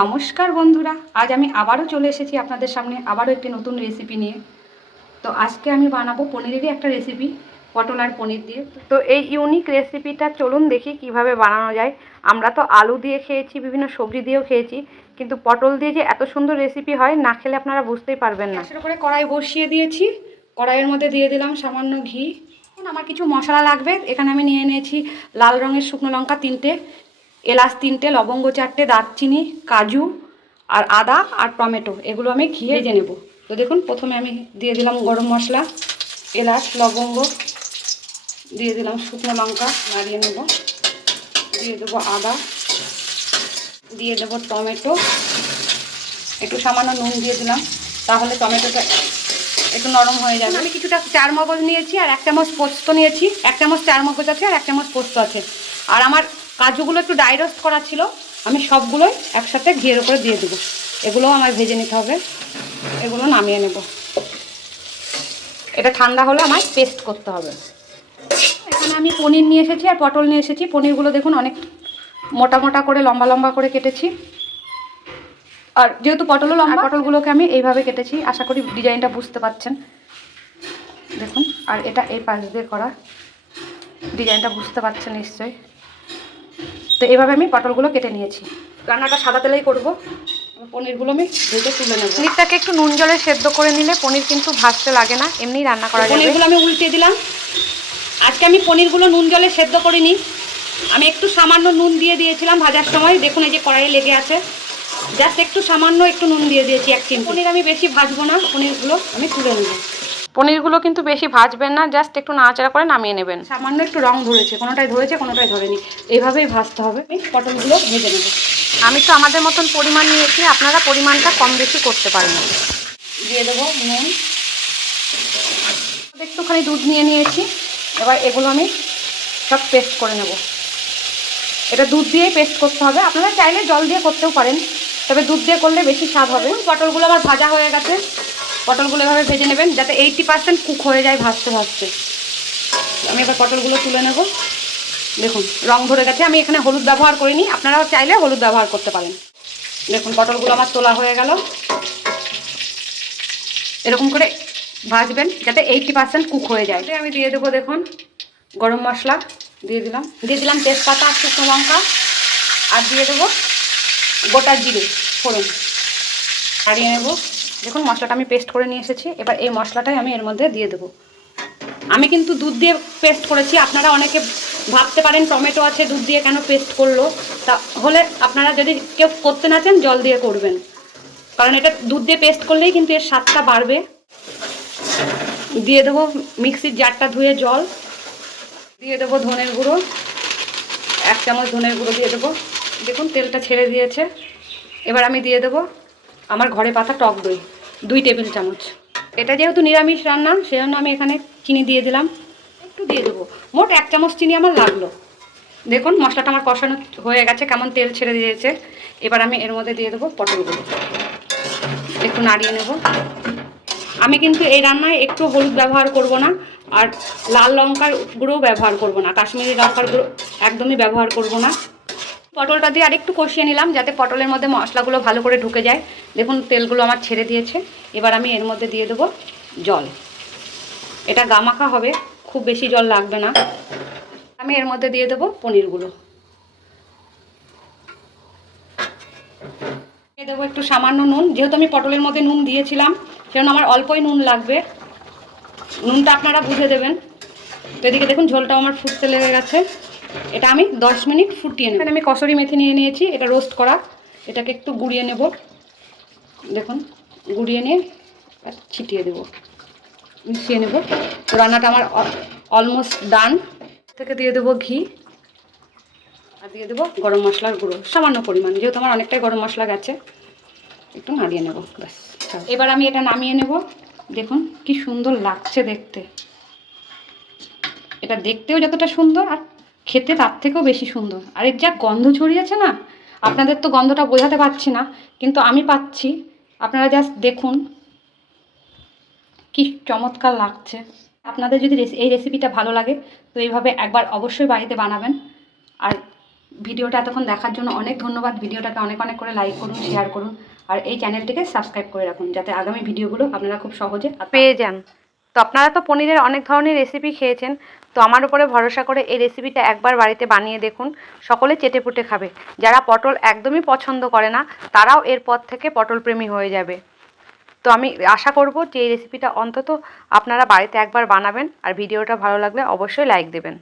নমস্কার বন্ধুরা, আজ আমি আবারও চলে এসেছি আপনাদের সামনে আবারও একটি নতুন রেসিপি নিয়ে। তো আজকে আমি বানাবো পনিরেরই একটা রেসিপি পটল আর পনির দিয়ে। তো এই ইউনিক রেসিপিটা চলুন দেখি কীভাবে বানানো যায়। আমরা তো আলু দিয়ে খেয়েছি, বিভিন্ন সবজি দিয়েও খেয়েছি, কিন্তু পটল দিয়ে যে এত সুন্দর রেসিপি হয়, না খেলে আপনারা বুঝতেই পারবেন না। সেটা করে কড়াই বসিয়ে দিয়েছি। কড়াইয়ের মধ্যে দিয়ে দিলাম সামান্য ঘি। আমার কিছু মশলা লাগবে, এখানে আমি নিয়ে নিয়েছি লাল রঙের শুকনো লঙ্কা তিনটে এলাচ তিনটে, লবঙ্গ চারটে, দারচিনি, কাজু আর আদা আর টমেটো। এগুলো আমি ঘিয়ে ভেজে নেব। তো দেখুন, প্রথমে আমি দিয়ে দিলাম গরম মশলা, এলাচ, লবঙ্গ, দিয়ে দিলাম শুকনো লঙ্কা, নাড়িয়ে নেব। দিয়ে দেবো আদা, দিয়ে দেবো টমেটো। একটু সামান্য নুন দিয়ে দিলাম, তাহলে টমেটোটা একটু নরম হয়ে যাবে। আমি কিছুটা চার মগজ নিয়েছি আর এক চামচ পোস্ত নিয়েছি। এক চামচ চার মগজ আছে আর এক চামচ পোস্ত আছে। আর আমার কাজুগুলো একটু ডাই রোস্ট করা ছিল আমি সবগুলোই একসাথে ঘিয়ের উপরে দিয়ে দেবো। এগুলোও আমার ভেজে নিতে হবে এগুলো নামিয়ে নেব। এটা ঠান্ডা হলে আমার পেস্ট করতে হবে। এখানে আমি পনির নিয়ে এসেছি আর পটল নিয়ে এসেছি। পনিরগুলো দেখুন অনেক মোটা মোটা করে লম্বা লম্বা করে কেটেছি। আর যেহেতু পটলও লম্বা পটলগুলোকে আমি এইভাবে কেটেছি। আশা করি ডিজাইনটা বুঝতে পারছেন। দেখুন আর এটা এই পাশ দিয়ে করা। ডিজাইনটা বুঝতে পারছেন নিশ্চয়ই। তো এইভাবে আমি পটলগুলো কেটে নিয়েছি। রান্নাটা সাদা তেলেই করব। পনিরগুলো আমি ভেজে তুলে নেব। পনিরটাকে একটু নুন জলে সেদ্ধ করে নিলে পনির কিন্তু ভাজতে লাগে না এমনি রান্না করা যাবে। পনিরগুলো আমি উল্টে দিলাম। আজকে আমি পনিরগুলো নুন জলে সেদ্ধ করিনি। আমি একটু সামান্য নুন দিয়ে দিয়েছিলাম ভাজার সময়। দেখুন এই যে কড়াইয়ে লেগে আছে। জাস্ট একটু সামান্য একটু নুন দিয়ে দিয়েছি এক চিমটি। পনির আমি বেশি ভাজবো না পনিরগুলো আমি তুলে নেব। পনিরগুলো কিন্তু বেশি ভাজবেন না জাস্ট একটু নাড়াচাড়া করে নামিয়ে নেবেন। সামান্য একটু রং ধরেছে কোনোটাই ধরেছে কোনোটাই ধরেনি। এইভাবেই ভাজতে হবে। পটলগুলো ভেজে নেব। আমি তো আমাদের মতন পরিমাণ নিয়েছি আপনারা পরিমাণটা কম বেশি করতে পারেন। দিয়ে দেবো নুন। একটুখানি দুধ নিয়ে নিয়েছি। এবার এগুলো আমি সব পেস্ট করে নেব। এটা দুধ দিয়েই পেস্ট করতে হবে। আপনারা চাইলে জল দিয়ে করতেও পারেন তবে দুধ দিয়ে করলে বেশি স্বাদ হবে। পটলগুলো আমার ভাজা হয়ে গেছে। পটলগুলো এভাবে ভেজে নেবেন, যাতে এইটি পার্সেন্ট কুক হয়ে যায় ভাজতে ভাজতে। আমি এবার পটলগুলো তুলে নেব। দেখুন, রং ধরে গেছে। আমি এখানে হলুদ ব্যবহার করিনি। আপনারাও চাইলে হলুদ ব্যবহার করতে পারেন। দেখুন, পটলগুলো আমার তোলা হয়ে গেল। এরকম করে ভাজবেন, যাতে এইটি পার্সেন্ট কুক হয়ে যায়। আমি দিয়ে দেবো, দেখুন, গরম মশলা। দিয়ে দিলাম। দিয়ে দিলাম তেজপাতা আর শুকনো লঙ্কা। আর দিয়ে দেবো গোটা জিরে, ফোড়ন। ছাড়িয়ে নেব। দেখুন, মশলাটা আমি পেস্ট করে নিয়ে এসেছি। এবার এই মশলাটাই আমি এর মধ্যে দিয়ে দেবো। আমি কিন্তু দুধ দিয়ে পেস্ট করেছি। আপনারা অনেকে ভাবতে পারেন, টমেটো আছে, দুধ দিয়ে কেন পেস্ট করল? তা হলে আপনারা যদি কেউ করতে না চান, জল দিয়ে করবেন। কারণ এটা দুধ দিয়ে পেস্ট করলেই কিন্তু এর স্বাদটা বাড়বে। দিয়ে দেবো মিক্সির জারটা ধুয়ে জল। দিয়ে দেবো ধনের গুঁড়ো। এক চামচ ধনের গুঁড়ো দিয়ে দেবো। দেখুন, তেলটা ছেড়ে দিয়েছে। এবার আমি দিয়ে দেবো আমার ঘরে পাতা, টক দই, দুই টেবিল চামচ। এটা যেহেতু নিরামিষ রান্না, সেজন্য আমি এখানে চিনি দিয়ে দিলাম। একটু দিয়ে দেবো। মোট এক চামচ চিনি আমার লাগল। দেখুন, মশলাটা আমার কষানো হয়ে গেছে, কেমন তেল ছেড়ে দিয়েছে। এবার আমি এর মধ্যে দিয়ে দেবো পটলগুলো। একটু নাড়িয়ে নেব। আমি কিন্তু এই রান্নায় একটু হলুদ ব্যবহার করব না, আর লাল লঙ্কার গুঁড়োও ব্যবহার করব না। কাশ্মীরি লঙ্কার গুঁড়ো একদমই ব্যবহার করব না। পটলটা দিয়ে আরেকটু কষিয়ে নিলাম যাতে পটলের মধ্যে মশলাগুলো ভালো করে ঢুকে যায়। দেখুন, তেলগুলো আমার ছেড়ে দিয়েছে। এবার আমি এর মধ্যে দিয়ে দেবো জল। এটা গামাখা হবে, খুব বেশি জল লাগবে না। আমি এর মধ্যে দিয়ে দেবো পনিরগুলো দিয়ে দেবো একটু সামান্য নুন। যেহেতু আমি পটলের মধ্যে নুন দিয়েছিলাম, সেজন্য আমার অল্পই নুন লাগবে। নুনটা আপনারা বুঝে দেবেন। তো এদিকে দেখুন, ঝোলটাও আমার ফুটতে লেগে গেছে। এটা আমি দশ মিনিট ফুটিয়ে নেব। আমি কসুরি মেথি নিয়ে নিয়েছি, এটা রোস্ট করা। এটাকে একটু গুঁড়িয়ে নেব। দেখুন, গুঁড়িয়ে নিয়ে আর ছিটিয়ে দেব। মিশিয়ে নেব। রান্নাটা আমার অলমোস্ট ডান থেকে দিয়ে দেবো ঘি। আর দিয়ে দেবো গরম মশলার গুঁড়ো। সামান্য পরিমাণ, যেহেতু আমার অনেকটাই গরম মশলা গেছে। একটু নাড়িয়ে নেব, ব্যাস। এবার আমি এটা নামিয়ে নেব। দেখুন, কি সুন্দর লাগছে দেখতে। এটা দেখতেও যতটা সুন্দর আর খেতে তার থেকেও বেশি সুন্দর। আর এর যা গন্ধ ছড়িয়েছে না, আপনাদের তো গন্ধটা বোঝাতে পারছি না, কিন্তু আমি পাচ্ছি। আপনারা জাস্ট দেখুন, কি চমৎকার লাগছে। আপনাদের যদি এই রেসিপিটা ভালো লাগে, তো এইভাবে একবার অবশ্যই বাড়িতে বানাবেন। আর ভিডিওটা এতক্ষণ দেখার জন্য অনেক ধন্যবাদ। ভিডিওটাকে অনেক অনেক করে লাইক করুন শেয়ার করুন, আর এই চ্যানেলটিকে সাবস্ক্রাইব করে রাখুন, যাতে আগামী ভিডিওগুলো আপনারা খুব সহজে পেয়ে যান। তো আপনারা তো পনিরের অনেক ধরনের রেসিপি খেয়েছেন তো আমার উপরে ভরসা করে এই রেসিপিটা একবার বাড়িতে বানিয়ে দেখুন। সকলে চেটেপুটে খাবে। যারা পটল একদমই পছন্দ করে না, তারাও এরপর থেকে পটল প্রেমী হয়ে যাবে। তো আমি আশা করব যে এই রেসিপিটা অন্তত আপনারা বাড়িতে একবার বানাবেন। আর ভিডিওটা ভালো লাগলে অবশ্যই লাইক দেবেন।